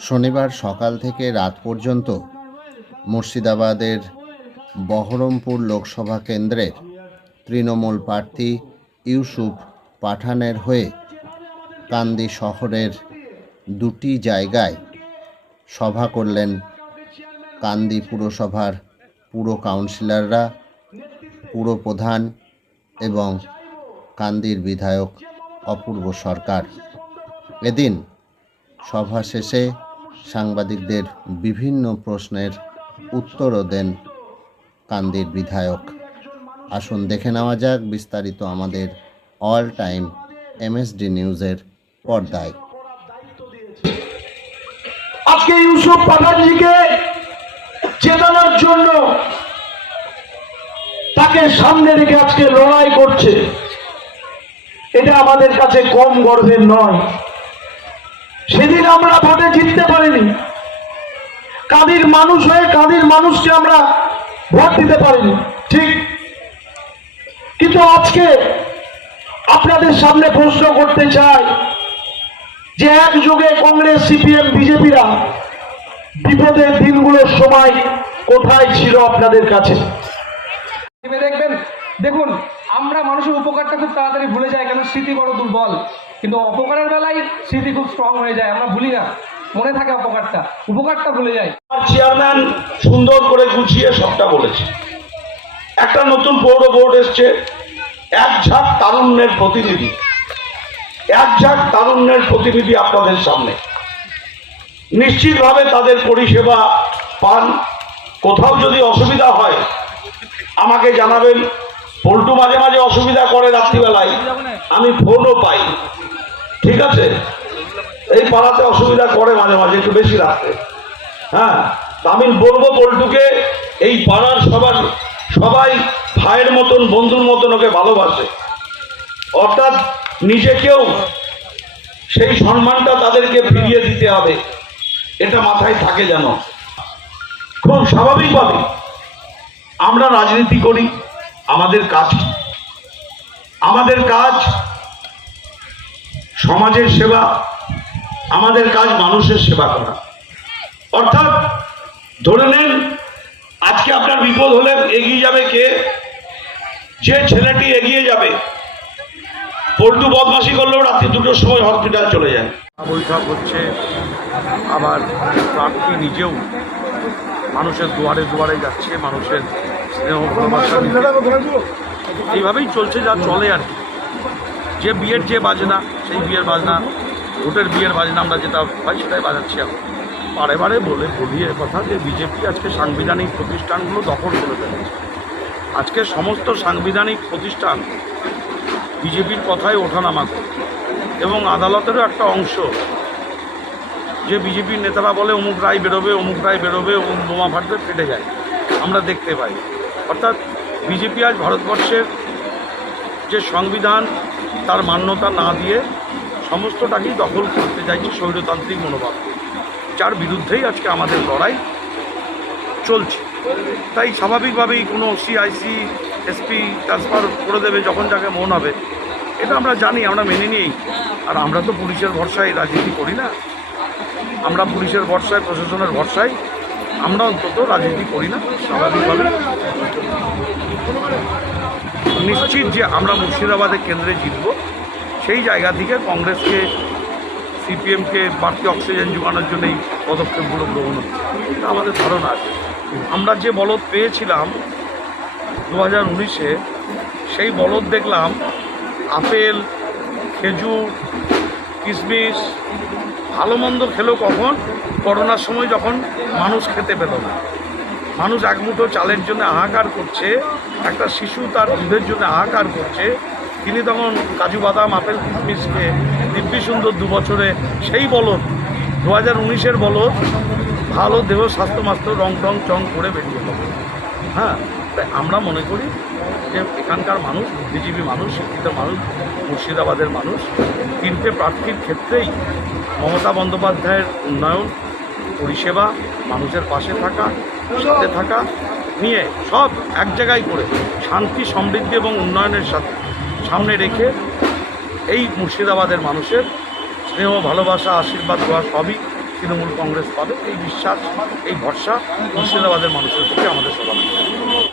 শনিবার সকাল থেকে রাত পর্যন্ত মুর্শিদাবাদের বহরমপুর লোকসভা কেন্দ্রের তৃণমূল প্রার্থী ইউসুফ পাঠানের হয়ে কান্দি শহরের দুটি জায়গায় সভা করলেন কান্দি পুরসভার পুর কাউন্সিলররা পুরপ্রধান এবং কান্দির বিধায়ক অপূর্ব সরকার। এদিন সভা শেষে সাংবাদিকদের বিভিন্ন প্রশ্নের উত্তরও দেন কান্দির বিধায়ক। আসুন দেখে নেওয়া যাক বিস্তারিত আমাদের অল টাইম এমএসডি নিউজের পর্দায়। আজকে ইউসুফ পাঠানজিকে চেতানোর জন্য তাকে সামনে রেখে আজকে লড়াই করছে। এটা আমাদের কাছে কম গর্বের নয়। সেদিন আমরা ভোটে জিততে পারিনি। কাদির মানুষ হয়ে কাদির মানুষকে আমরা ভোট দিতে পারিনি, ঠিক? কিন্তু আজকে আপনাদের সামনে প্রশ্ন করতে চাই যে এক যুগে কংগ্রেস, সিপিএম, বিজেপিরা বিপদের দিনগুলোর সময় কোথায় ছিল আপনাদের কাছে? দেখবেন, দেখুন, আমরা মানুষের উপকারটা খুব তাড়াতাড়ি ভুলে যাই, কেন স্মৃতি বড় দুর্বল। কিন্তু অপকারের বেলায় স্মৃতি খুব স্ট্রং হয়ে যায়, আমরা ভুলি না। মনে থাকে অপকারটা, উপকারটা ভুলে যাই। আর চেয়ারম্যান সুন্দর করে গুছিয়ে সবটা বলেছে। একটা নতুন পৌর বোর্ড এসছে, এক ঝাঁক তারুণ্যের প্রতিনিধি। এক ঝাঁক তারুণ্যের প্রতিনিধি আপনাদের সামনে। নিশ্চিতভাবে তাদের পরিষেবা পান। কোথাও যদি অসুবিধা হয়, আমাকে জানাবেন। পল্টু মাঝে মাঝে অসুবিধা করে রাত্রিবেলায়। আমি ফোনও পাই। ঠিক আছে? এই পাড়াতে অসুবিধা করে মাঝে মাঝে, একটু বেশি রাখতে। হ্যাঁ? আমি বলব পল্টুকে, এই পাড়ার সবার, সবাই ভাইয়ের মতন, বন্ধুর মতন ওকে ভালোবাসে। অর্থাৎ নিজেকেও সেই সম্মানটা তাদেরকে ফিরিয়ে দিতে হবে। এটা মাথায় থাকে যেন। খুব স্বাভাবিকভাবে আমরা রাজনীতি করি, আমাদের কাজ। আমাদের কাজ সমাজের সেবা, আমাদের কাজ মানুষের সেবা করা। অর্থাৎ, ধরে নেন, আজকে আপনার বিপদ হলে এগিয়ে যাবে কে? যে ছেলেটি এগিয়ে যাবে। পল্টু বদমাসি করলেও রাত্রি দুটোর সময় হসপিটাল চলে যায়। বৈঠক হচ্ছে, আবার প্রার্থী নিজেও মানুষের দুয়ারে দুয়ারে যাচ্ছে, মানুষের স্নেহ ভালোবাসা। এইভাবেই চলছে, যা চলে আর কি। যে বিয়ের যে বাজনা, সেই বিয়ের বাজনা ভোটের বিয়ের বাজনা আমরা যেটা হয় সেটাই বাজাচ্ছি এখন। বারে বারে বলে বলি কথা যে বিজেপি আজকে সাংবিধানিক প্রতিষ্ঠানগুলো দখল করে ফেলেছে। আজকে সমস্ত সাংবিধানিক প্রতিষ্ঠান বিজেপির কথায় ওঠানামা করে এবং আদালতেরও একটা অংশ যে বিজেপির নেতারা বলে, অমুক রায় বেরোবে, অমুক রায় বেরোবে, অমুক বোমা ফাটবে, ফেটে যায়। আমরা দেখতে পাই। অর্থাৎ বিজেপি আজ ভারতবর্ষের যে সংবিধান তার মান্যতা না দিয়ে সমস্তটাকেই দখল করতে চাইছে স্বৈরতান্ত্রিক মনোভাব যার বিরুদ্ধেই আজকে আমাদের লড়াই চলছে। তাই স্বাভাবিকভাবেই কোনো সিআইসি এসপি ট্রান্সফার করে দেবে যখন যাকে মন হবে, এটা আমরা জানি, আমরা মেনে নিই। আর আমরা তো পুলিশের ভরসায় রাজনীতি করি না। আমরা পুলিশের ভরসায়, প্রশাসনের ভরসায়, আমরা অন্তত রাজনীতি করি না স্বাভাবিকভাবে নিশ্চিত যে আমরা মুর্শিদাবাদের কেন্দ্রে জিতব, সেই জায়গা থেকে কংগ্রেসকে, সিপিএমকে বাড়তি অক্সিজেন যোগানোর জন্য এই পদক্ষেপগুলো গ্রহণ হচ্ছে। আমাদের ধারণা আছে। আমরা যে বলদ পেয়েছিলাম দু হাজার উনিশে, সেই বলদ দেখলাম আপেল, খেজুর, কিশমিশ, ভালো মন্দ খেলো কখন? করোনার সময় যখন মানুষ খেতে পেল না। মানুষ এক মুঠো চালের জন্য হাহাকার করছে, একটা শিশু তার দুধের জন্য হাহাকার করছে। তিনি তখন কাজু বাদাম, আপেল, কিশমিশকে দিব্যি সুন্দর দু বছরে সেই বলদ, দু হাজার উনিশের বলদ, ভালো দেহ, স্বাস্থ্য মাস্ত্র রং টং চং করে বেরিয়ে গেল। হ্যাঁ তাই আমরা মনে করি যে এখানকার মানুষ, বুদ্ধিজীবী মানুষ, শিক্ষিত মানুষ, মুর্শিদাবাদের মানুষ, তিনটে প্রার্থীর ক্ষেত্রেই মমতা বন্দ্যোপাধ্যায়ের উন্নয়ন পরিষেবা, মানুষের পাশে থাকা, সাথে থাকা, নিয়ে সব এক জায়গায় করে শান্তি, সমৃদ্ধি এবং উন্নয়নের সাথে সামনে রেখে এই মুর্শিদাবাদের মানুষের স্নেহ, ভালোবাসা, আশীর্বাদ দেওয়া সবই তৃণমূল কংগ্রেস পাবে এই বিশ্বাস, এই ভরসা মুর্শিদাবাদের মানুষের প্রতি আমাদের আছে।